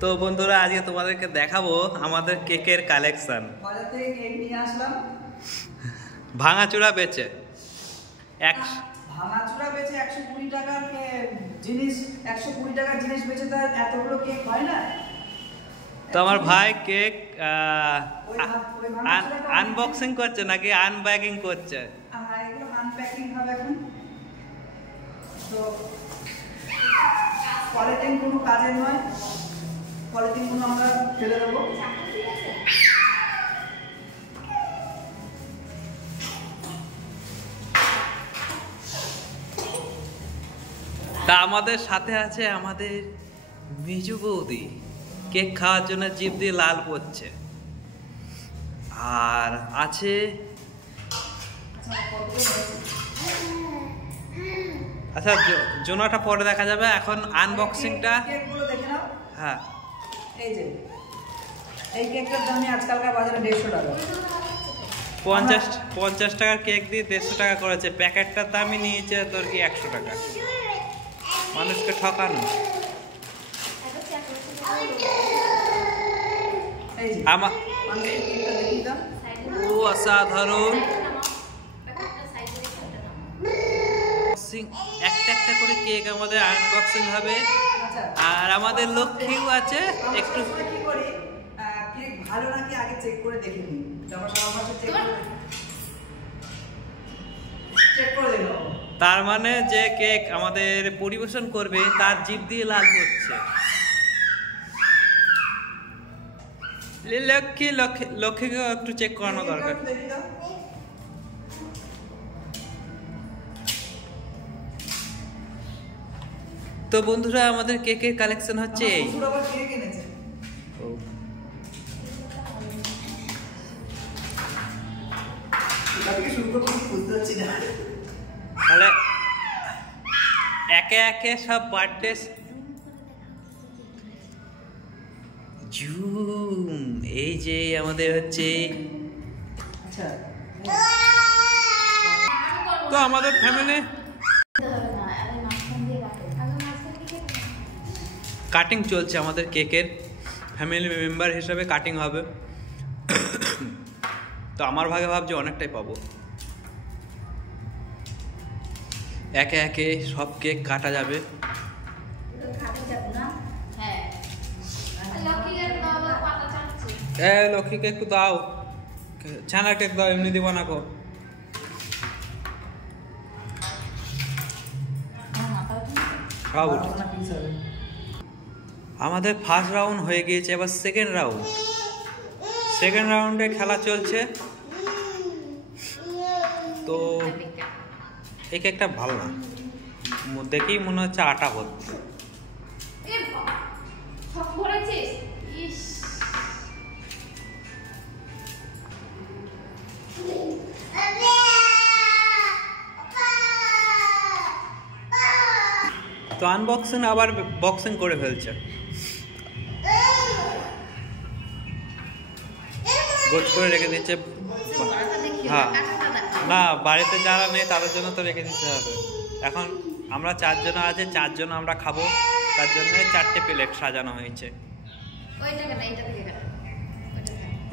তো বন্ধুরা আজকে তোমাদেরকে দেখাবো আমাদের কেকের কালেকশন। বাজার থেকে কেক নিয়ে আসলাম ভাঙাচোরা বেচে ভাঙাচোরা বেচে 120 টাকার জিনিস, 120 টাকার জিনিস বেচে তো এতগুলো কেক হয় না। তো আমার ভাই কেক আনবক্সিং করছে নাকি আনপ্যাকিং করছে? এগুলো আনপ্যাকিং হবে এখন। তো পলিথিন কোনো কাজের নয়, পলিথিন কোনো আমরা ফেলে দেবো। তা আমাদের সাথে আছে আমাদের মেজু বৌদি, কেক খাওয়ার জন্য জিভ দিয়ে লাল পড়ছে। আর আছে আচ্ছা জোনাটা পরে দেখা যাবে, এখন আনবক্সিংটা কেকগুলো দেখে নাও। হ্যাঁ, এই যে এই কেকটার দাম আজকালকার বাজারে 150 টাকা। 50 টাকার কেক দিয়ে 150 টাকা করেছে। প্যাকেটটার দামই নিয়েছে তোর কি 100 টাকা। মানুষকে ঠকানো। ও অসাধারণ। একটা একটা করে কেক আমাদের আনবক্সিং হবে। আর আমাদের লক্ষ্মীও আছে। একটু কি করি, কেক ভালো নাকি আগে চেক করে দেখে নিই। আমরা সবার কাছে চেক করে দেখব। তার মানে যে কেক আমাদের পরিবেশন করবে তার জিভ দিয়ে লাল হচ্ছে। লক্ষ্মীকে একটু চেক করানো দরকার। তো বন্ধুরা আমাদের কেকের কালেকশন হচ্ছে এই। তাহলে একে একে সব বার্থডে জুম। এই যে আমাদের হচ্ছে তো আমাদের ফ্যামিলি কাটিং চলছে। আমাদের কেকের ফ্যামিলি মেম্বার হিসাবে কাটিং হবে। তো আমার ভাগে ভাবছি অনেকটাই পাবো। একে একে সব কেক কাটা যাবে। লক্ষ্মীকে একটু দাও, ছানা কেক দাও, এমনি দিব না কো। আমাদের ফার্স্ট রাউন্ড হয়ে গিয়েছে, এবার সেকেন্ড রাউন্ডে খেলা চলছে। তো এই কেকটা ভালো না, দেখেই মনে হচ্ছে আটা ভর্তি। তো আনবক্সিং আবার বক্সিং করে ফেলছে। গোছ করে রেখে দিচ্ছে। হ্যাঁ না, বাড়িতে যারা নেই তাদের জন্য তো রেখে দিতে হবে। এখন আমরা 4 জন আছে, 4 জন আমরা খাবো, তার জন্য 4টে প্লেট সাজানো হয়েছে।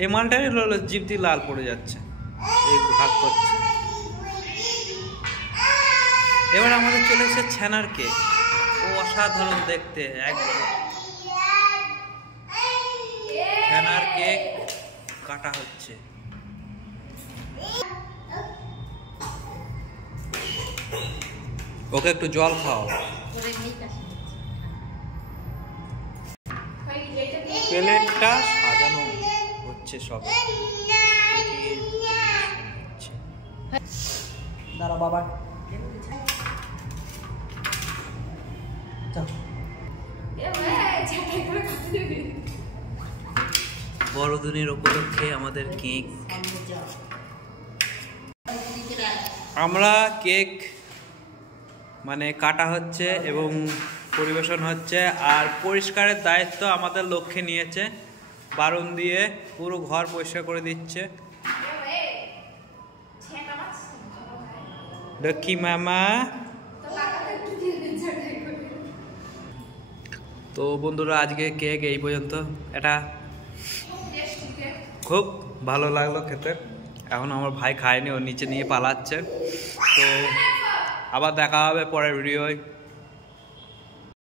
এই মালটাই জিভ দিয়ে লাল পড়ে যাচ্ছে, এই ভাগ করছে। এবার আমাদের চলে এসেছে ছানার কেক। ও অসাধারণ দেখতে, একদম ছানার কেক কাটা হচ্ছে। ওকে একটু জল খাও। প্লেটটা সাজানো হচ্ছে সব। দাঁড়া বাবা, বড়দিনের উপলক্ষে আমাদের কেক। আমরা কেক মানে কাটা হচ্ছে এবং পরিবেশন হচ্ছে। আর পরিষ্কারের দায়িত্ব আমাদের লক্ষ্যে নিয়েছে। বারণ দিয়ে পুরো ঘর পরিষ্কার করে দিচ্ছে লক্ষ্মী মামা। তো বন্ধুরা আজকে কেক এই পর্যন্ত। এটা খুব ভালো লাগলো খেতে। এখন আমার ভাই খায়নি, ও নিচে নিয়ে পালাচ্ছে। তো আবার দেখা হবে পরের ভিডিওয়।